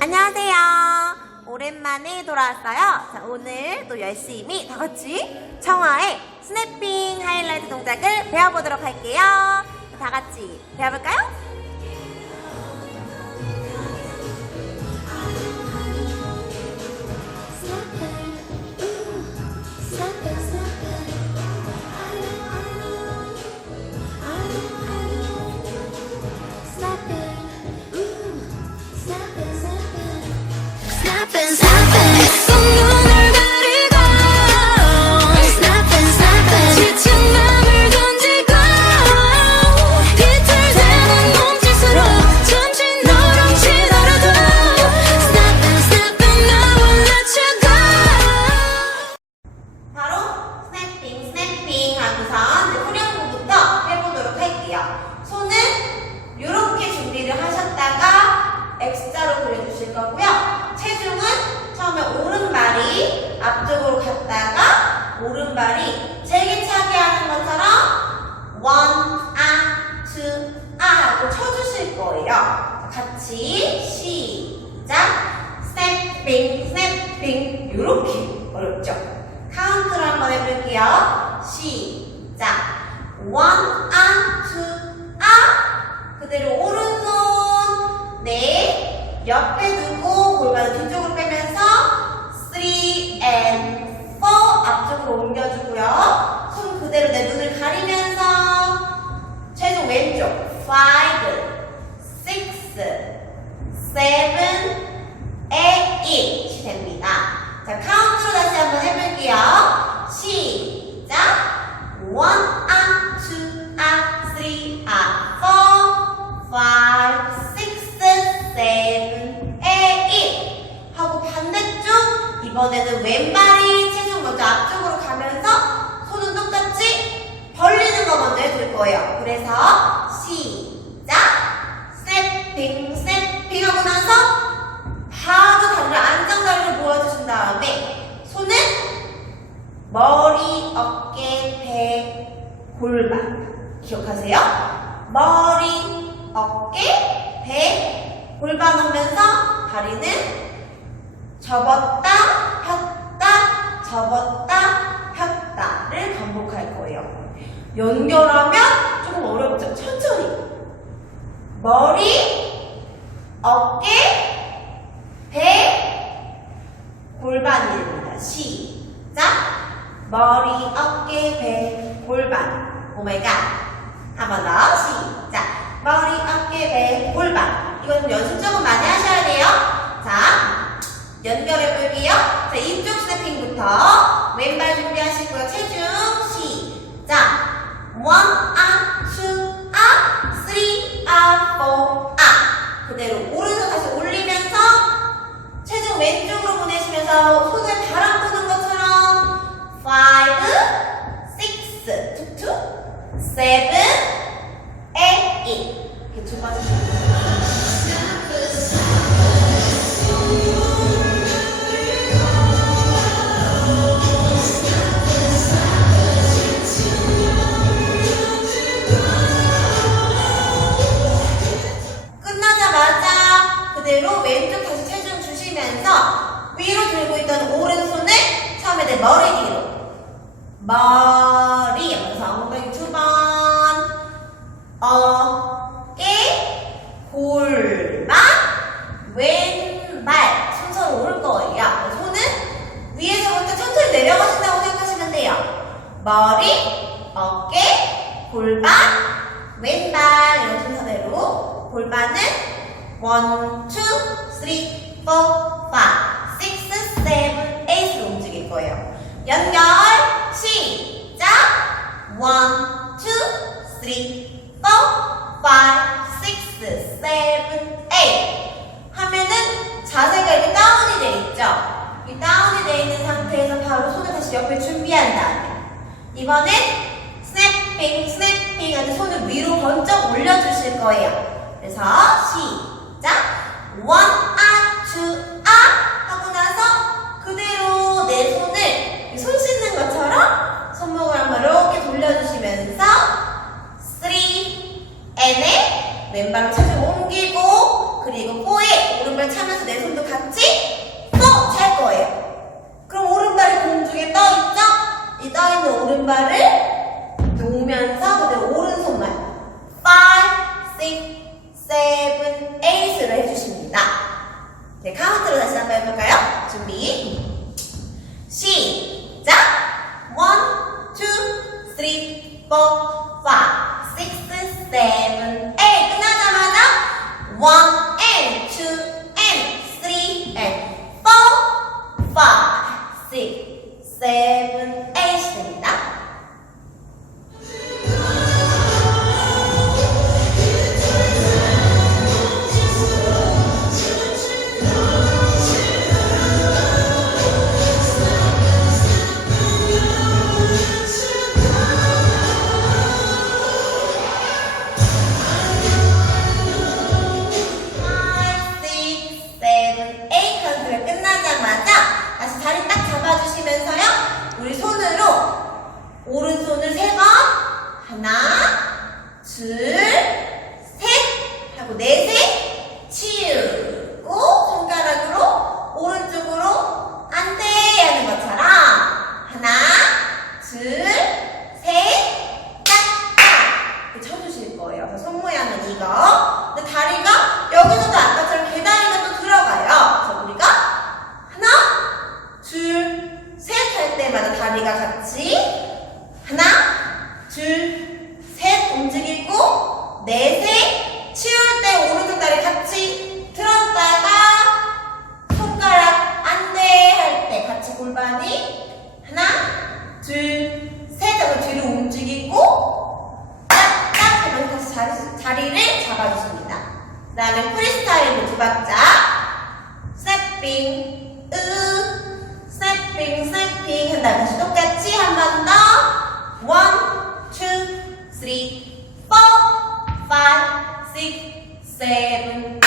안녕하세요. 오랜만에 돌아왔어요. 자, 오늘 또 열심히 다 같이 청아의 스냅핑 하이라이트 동작을 배워보도록 할게요. 다 같이 배워볼까요? 처음에 오른발이 앞쪽으로 갔다가 오른발이 제기차기 하는 것처럼 one, a, two, a 하고 쳐주실 거예요. 자, 같이 시작. 스냅핑, 스냅핑 이렇게 어렵죠? 카운트를 한번 해볼게요. 시작. one, a, two, a 그대로 오른손 네 옆에 두고 골반을 뒤쪽으로 빼면서 three and four 앞쪽으로 옮겨주고요. 손 그대로 내 눈을 가리면서 최종 왼쪽 five, six, seven, eight 됩니다. 자 카운트로 다시 한번 해볼게요. 시작. one, a, two, a, three, a, four, five, six, seven, eight 하고 반대쪽 이번에는 왼발이 체중 먼저 앞쪽으로 가면서 손은 똑같이 벌리는 거 먼저 해줄 거예요. 그래서 시작. 스냅핑, 스냅핑 하고 나서 바로 다리를 안정다리로 모아주신 다음에 손은 머리, 어깨, 배, 골반 기억하세요? 머리, 어깨, 배, 골반 하면서 다리는 접었다, 접었다, 폈다를 반복할 거예요. 연결하면 조금 어렵죠? 천천히. 머리, 어깨, 배, 골반입니다. 시작. 머리, 어깨, 배, 골반. 오마이갓. 한 번 더. 시작. 머리, 어깨, 배, 골반. 이건 연습 조금 많이 하셔야 돼요. 자, 연결해 볼게요. 자, 이쪽 스태핑부터 왼발 준비하시고요. 체중 시작. one, 머리. 엉덩이 두번. 어깨 골반 왼발. 순서로 올 거예요. 손은 위에서부터 천천히 내려가신다고 생각하시면 돼요. 머리 어깨 골반 왼발. 이런 순서대로. 골반은 1, 2, 3, 4, 5, 6, 7, 8로 움직일 거예요. 연결 시작 1, 2, 3, 4, 5, 6, 7, 8 하면은 자세가 이렇게 다운이 돼 있죠? 이 다운이 돼 있는 상태에서 바로 손을 다시 옆에 준비한 다음에 이번엔 스냅핑 스냅핑 하는 손을 위로 번쩍 올려주실 거예요. 그래서 시작 one a two a 하고 나서 그대로 내 손을 손 씻는 것처럼 손목을 한번 이렇게 돌려주시면서 three and에 왼발로 체중 옮기고 그리고 4에 오른발 차면서 내 손도 같이 뻗찰 거예요. 그럼 오른발이 공중에 떠 있죠? 이 떠 있는 오른발을 놓으면서 그대로 오른손만 5, 6, 7, 8으로 해주십니다. 네, 카운트로 다시 한번 해볼까요? 준비. 시작! 1, 2, 3, 4, 5, 6, 7, 8 끝나자마자 one 둘, 셋 하고 넷에 치우고 손가락으로 오른쪽으로 안돼 하는 것처럼 하나, 둘, 셋, 딱딱 이렇게 쳐주실 거예요. 그래서 손 모양은 이거. 근데 다리가 여기서도 아까처럼 계단이가 또 들어가요. 그래서 우리가 하나, 둘, 셋 할 때마다 다리가 같이 하나, 둘, 셋 움직이고 넷에 치울 때 오른쪽 다리 같이 들었다가 손가락 안 돼 할 때 같이 골반이 하나, 둘, 셋 하고 뒤로 움직이고 딱딱 하면 다시 자리, 자리를 잡아주십니다. 그 다음에 프리스타일로 두 박자. 스냅핑 으 스냅핑 스냅핑 한 다음에 다시 똑같이 한 번 더. 원, 투, 쓰리, 포, 파이브, 식, 세븐, 에잇